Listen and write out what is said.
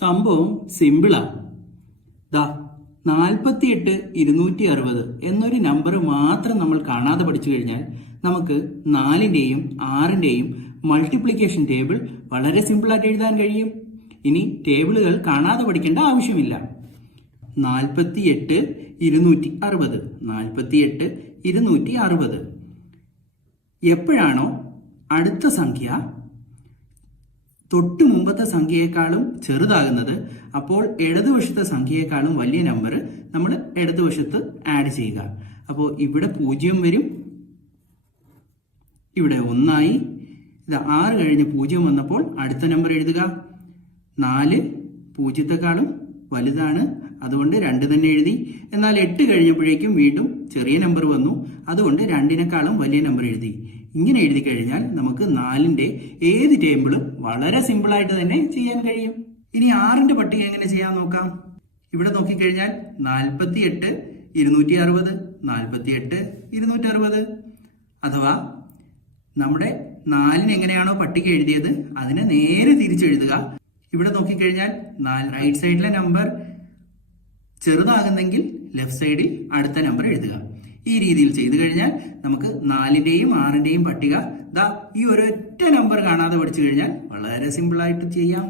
സംഭവം സിമ്പിളാ. ദാ 48 260 എന്നൊരു നമ്പർ മാത്രം നമ്മൾ കാണാതെ പഠിച്ചു കഴിഞ്ഞാൽ നമുക്ക് 4ന്റെയും 6ന്റെയും മൾട്ടിപ്ലിക്കേഷൻ ടേബിൾ വളരെ സിമ്പിളായിട്ട് എഴുതാൻ കഴിയും. ഇനി ടേബിളുകൾ കാണാതെ പഠിക്കേണ്ട ആവശ്യമില്ല. 48 260 48 260. എപ്പോഴാണോ അടുത്ത സംഖ്യ തൊട്ട് മുമ്പത്തെ സംഖ്യയെക്കാളും ചെറുതാകുന്നത്, അപ്പോൾ ഇടതുവശത്തെ സംഖ്യയെക്കാളും വലിയ നമ്പർ നമ്മൾ ഇടതുവശത്ത് ആഡ് ചെയ്യുക. അപ്പോൾ ഇവിടെ 0 വരും, ഇവിടെ 1 ആയി. ഇത് 6 കഴിഞ്ഞ് 0 വന്നപ്പോൾ അടുത്ത നമ്പർ എഴുതുക. 4 0ത്തെക്കാളും വലുതാണ്, അതുകൊണ്ട് 2 തന്നെ എഴുതി. എന്നാൽ 8 കഴിഞ്ഞപ്പോഴേക്കും വീണ്ടും ചെറിയ നമ്പർ വന്നു, അതുകൊണ്ട് 2നെക്കാളും വലിയ നമ്പർ എഴുതി. ഇങ്ങനെ എഴുതി കഴിഞ്ഞാൽ നമുക്ക് 4ന്റെ ഏത് ടേബിളും വളരെ സിമ്പിളായിട്ട് തന്നെ ചെയ്യാൻ കഴിയും. ഇനി 6ന്റെ പട്ടിക എങ്ങനെ ചെയ്യാൻ നോക്കാം. ഇവിടെ നോക്കിക്കഴിഞ്ഞാൽ 48 260 48 260. അഥവാ നമ്മുടെ 4ന് എങ്ങനെയാണോ പട്ടിക എഴുതിയത് അതിനെ നേരെ തിരിച്ചെഴുതുക. ഇവിടെ നോക്കിക്കഴിഞ്ഞാൽ റൈറ്റ് സൈഡിലെ നമ്പർ ചെറുതാകുന്നെങ്കിൽ ലെഫ്റ്റ് സൈഡിൽ അടുത്ത നമ്പർ എഴുതുക. ഈ രീതിയിൽ ചെയ്തു കഴിഞ്ഞാൽ നമുക്ക് 4ന്റെയും 6ന്റെയും പട്ടിക ഈ ഒരൊറ്റ നമ്പർ കാണാതെ പഠിച്ചു കഴിഞ്ഞാൽ വളരെ സിമ്പിളായിട്ട് ചെയ്യാം.